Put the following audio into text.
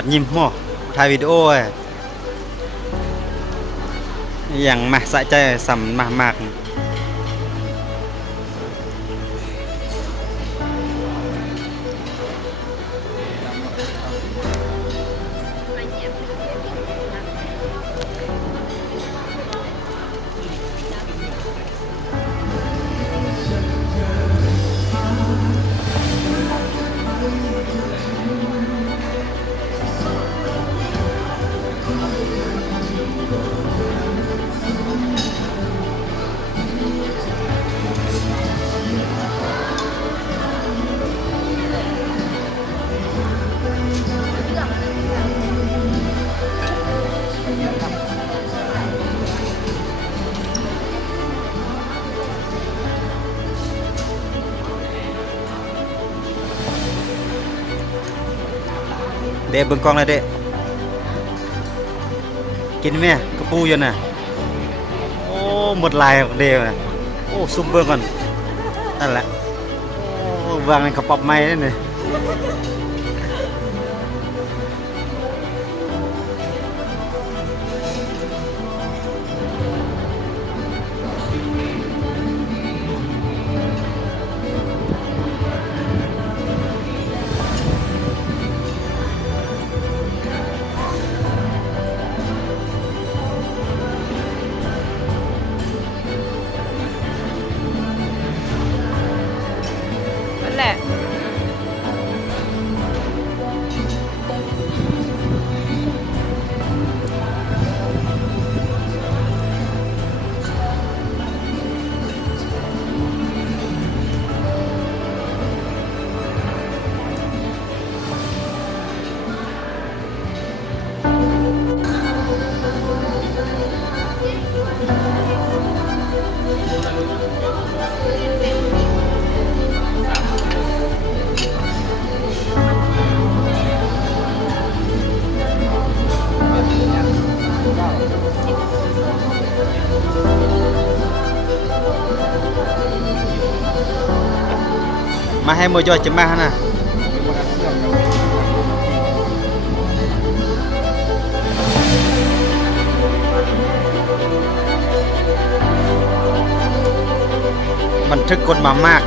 บัดยิ้มหม้อถ่ายวิดีโออย่างมาสะใจสำมากเดะเบิ่งกล้องเลยเดะกินไหมกระปูอยู่น่ะโอ้หมดลายของเดะน่ะโอ้ซุ่มเบิ่งก่อนนั่นแหละโอ้วางในกระป๋องไม้นั่นนี่นั่นแหละมาให้มือย่อยจะมานะบันทึกกดมามาก